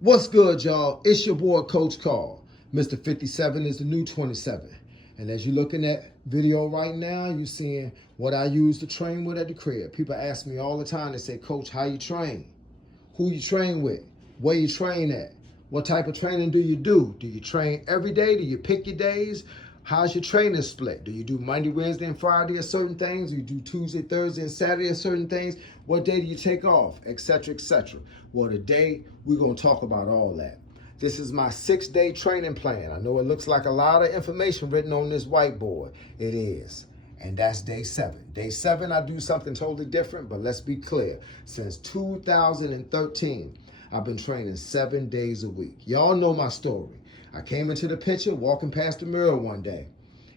What's good, y'all? It's your boy, Coach Carl. Mr. 57 is the new 27. And as you're looking at video right now, you're seeing what I use to train with at the crib. People ask me all the time, they say, Coach, how you train? Who you train with? Where you train at? What type of training do you do? Do you train every day? Do you pick your days? How's your training split? Do you do Monday, Wednesday, and Friday at certain things? Do you do Tuesday, Thursday, and Saturday at certain things? What day do you take off? Etc., etc. Well, today we're going to talk about all that. This is my 6-day training plan. I know it looks like a lot of information written on this whiteboard. It is. And that's day 7. Day 7, I do something totally different, but let's be clear. Since 2013, I've been training 7 days a week. Y'all know my story. I came into the picture walking past the mirror one day,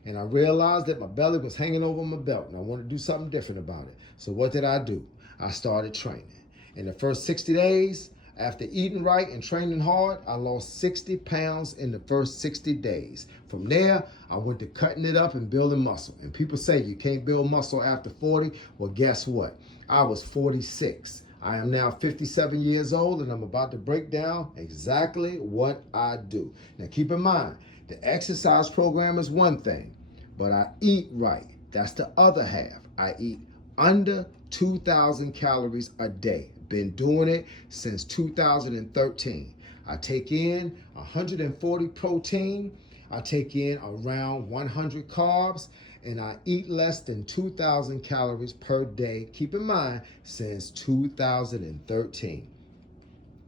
and I realized that my belly was hanging over my belt, and I wanted to do something different about it. So what did I do? I started training. In the first 60 days, after eating right and training hard, I lost 60 pounds in the first 60 days. From there, I went to cutting it up and building muscle. And people say you can't build muscle after 40. Well, guess what? I was 46. I am now 57 years old, and I'm about to break down exactly what I do. Now, keep in mind, the exercise program is one thing, but I eat right. That's the other half. I eat under 2,000 calories a day. Been doing it since 2013. I take in 140 protein. I take in around 100 carbs, and I eat less than 2,000 calories per day. Keep in mind, since 2013.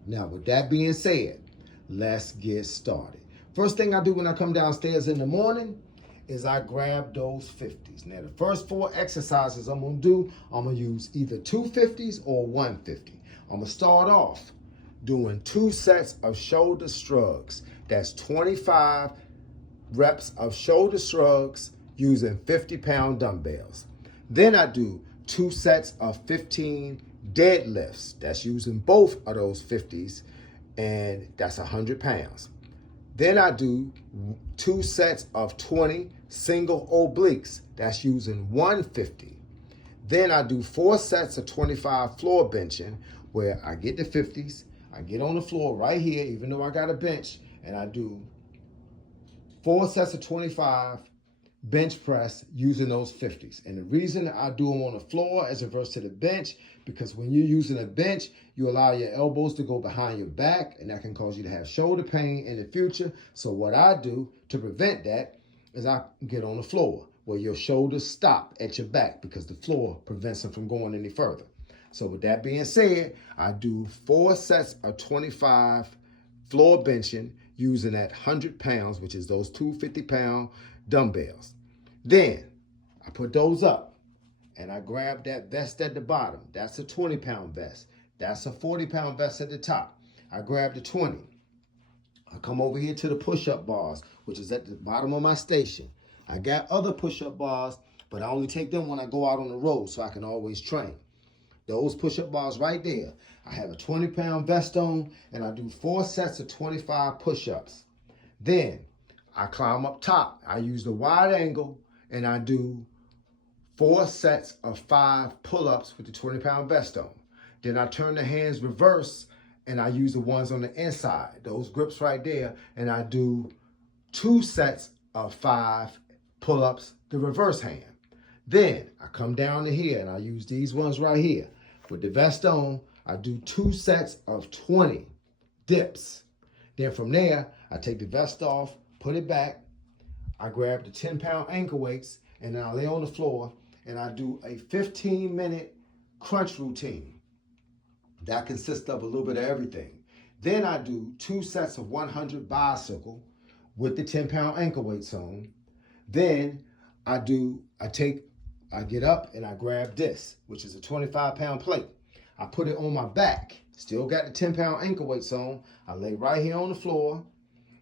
Now, with that being said, let's get started. First thing I do when I come downstairs in the morning is I grab those 50s. Now, the first 4 exercises I'm gonna do, I'm gonna use either 2 50s or 150. I'm gonna start off doing 2 sets of shoulder shrugs. That's 25 reps of shoulder shrugs using 50-pound dumbbells. Then I do 2 sets of 15 deadlifts. That's using both of those 50s, and that's 100 pounds. Then I do 2 sets of 20 single obliques. That's using 150. Then I do 4 sets of 25 floor benching, where I get the 50s, I get on the floor right here, even though I got a bench, and I do 4 sets of 25 bench press using those 50s. And the reason I do them on the floor as opposed to the bench, because when you're using a bench, you allow your elbows to go behind your back, and that can cause you to have shoulder pain in the future. So what I do to prevent that is I get on the floor where your shoulders stop at your back, because the floor prevents them from going any further. So with that being said, I do 4 sets of 25 floor benching using that 100 pounds, which is those 250-pound dumbbells. Then I put those up, and I grab that vest at the bottom. That's a 20-pound vest. That's a 40-pound vest at the top. I grab the 20. I come over here to the push-up bars, which is at the bottom of my station. I got other push-up bars, but I only take them when I go out on the road so I can always train. Those push-up bars right there. I have a 20-pound vest on, and I do 4 sets of 25 push-ups. Then I climb up top. I use the wide angle, and I do 4 sets of 5 pull-ups with the 20-pound vest on. Then I turn the hands reverse, and I use the ones on the inside, those grips right there, and I do 2 sets of 5 pull-ups, the reverse hand. Then I come down to here, and I use these ones right here. With the vest on, I do 2 sets of 20 dips. Then from there, I take the vest off, put it back. I grab the 10-pound ankle weights, and then I lay on the floor, and I do a 15-minute crunch routine. That consists of a little bit of everything. Then I do 2 sets of 100 bicycle with the 10-pound ankle weights on. Then I get up and I grab this, which is a 25-pound plate. I put it on my back. Still got the 10-pound ankle weights on. I lay right here on the floor,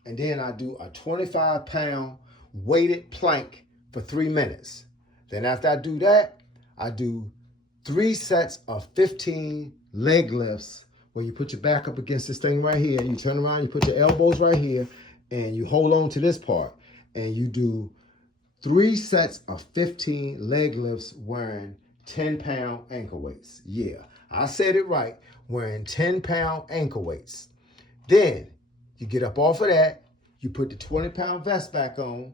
and then I do a 25-pound weighted plank for 3 minutes. Then after I do that, I do 3 sets of 15 leg lifts, where you put your back up against this thing right here, you turn around, you put your elbows right here, and you hold on to this part, and you do 3 sets of 15 leg lifts wearing 10-pound ankle weights. Yeah, I said it right, wearing 10-pound ankle weights. Then you get up off of that, you put the 20-pound vest back on,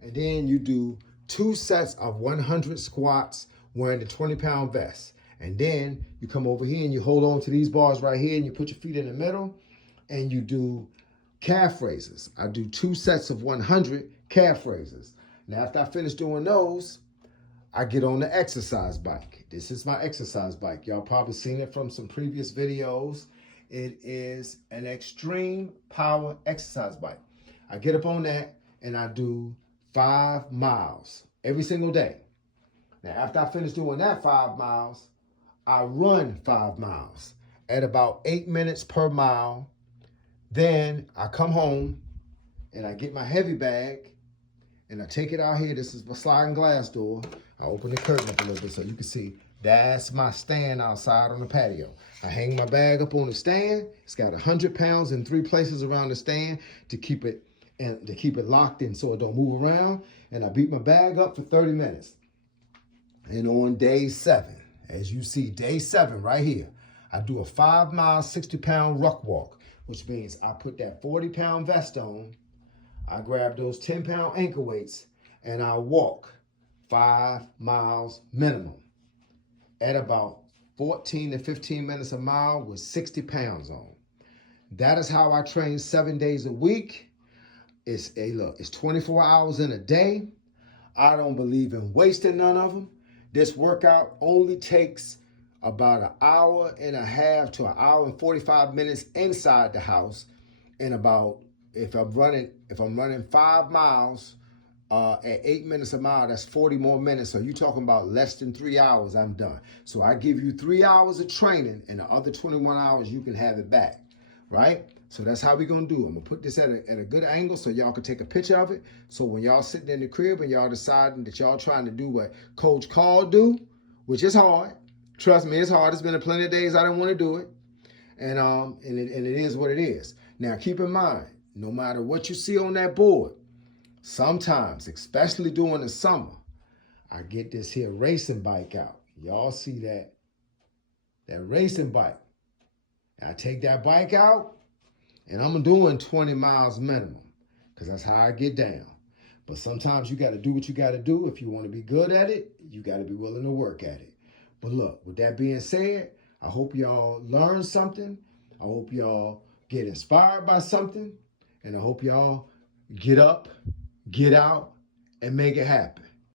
and then you do 2 sets of 100 squats wearing the 20-pound vest. And then you come over here and you hold on to these bars right here and you put your feet in the middle and you do calf raises. I do 2 sets of 100 calf raises. Now, after I finish doing those, I get on the exercise bike. This is my exercise bike. Y'all probably seen it from some previous videos. It is an extreme power exercise bike. I get up on that and I do 5 miles every single day. Now, after I finish doing that 5 miles, I run 5 miles at about 8 minutes per mile. Then I come home and I get my heavy bag and I take it out here. This is my sliding glass door. I open the curtain up a little bit so you can see that's my stand outside on the patio. I hang my bag up on the stand. It's got 100 pounds in 3 places around the stand to keep it locked in so it don't move around. And I beat my bag up for 30 minutes. And on day 7, as you see, day 7 right here, I do a 5-mile, 60-pound ruck walk, which means I put that 40-pound vest on, I grab those 10-pound ankle weights, and I walk 5 miles minimum at about 14 to 15 minutes a mile with 60 pounds on. That is how I train 7 days a week. It's 24 hours in a day. I don't believe in wasting none of them. This workout only takes about an hour and a half to an hour and 45 minutes inside the house. And about, if I'm running 5 miles at 8 minutes a mile, that's 40 more minutes. So you're talking about less than 3 hours, I'm done. So I give you 3 hours of training and the other 21 hours, you can have it back, right? So that's how we're going to do it. I'm going to put this at a good angle so y'all can take a picture of it. So when y'all sitting in the crib and y'all deciding that y'all trying to do what Coach Carl do, which is hard. Trust me, it's hard. It's been plenty of days I didn't want to do it. And it is what it is. Now, keep in mind, no matter what you see on that board, sometimes, especially during the summer, I get this here racing bike out. Y'all see that racing bike. And I take that bike out, and I'm doing 20 miles minimum because that's how I get down. But sometimes you got to do what you got to do. If you want to be good at it, you got to be willing to work at it. But look, with that being said, I hope y'all learn something. I hope y'all get inspired by something. And I hope y'all get up, get out, and make it happen.